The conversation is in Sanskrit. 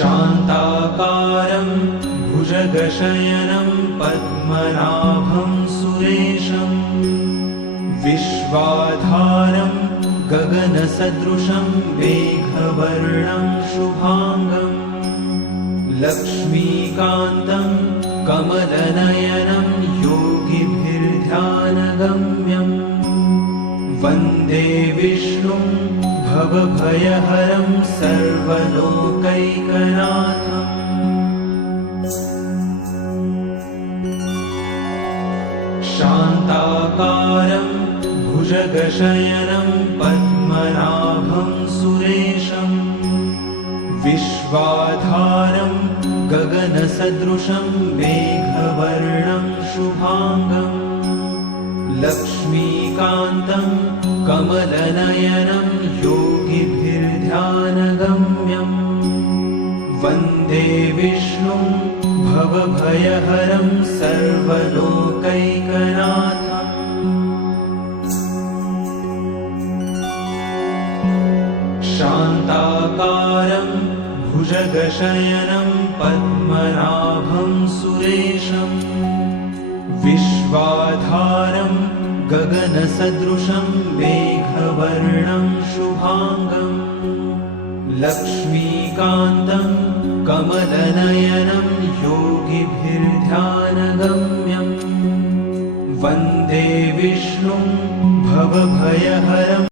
शान्ताकारं भुजगशयनं पद्मनाभं सुरेशं विश्वाधारं गगनसदृशं मेघवर्णं शुभांगं लक्ष्मीकान्तं कमलनयनं योगिभिर्ध्यानगम्यं वन्दे विष्णुं भवभयहरं सर्वलोकैकनाथम्। शान्ताकारं भुजगशयनं पद्मनाभं सुरेशं विश्वाधारं गगनसदृशं मेघवर्णं शुभांगं लक्ष्मीकान्तं कमलनयनं योगिभिर्ध्यानगम्यं वन्दे विष्णुं भवभयहरं सर्वलोकैकनाथम्। शान्ताकारं भुजगशयनं पद्मनाभं सुरेशं विश्वाधारं गगनसदृशं मेघवर्णं शुभांगं लक्ष्मीकान्तं कमलनयनं योगिभिर्ध्यानगम्यं वन्दे विष्णुं भवभयहरं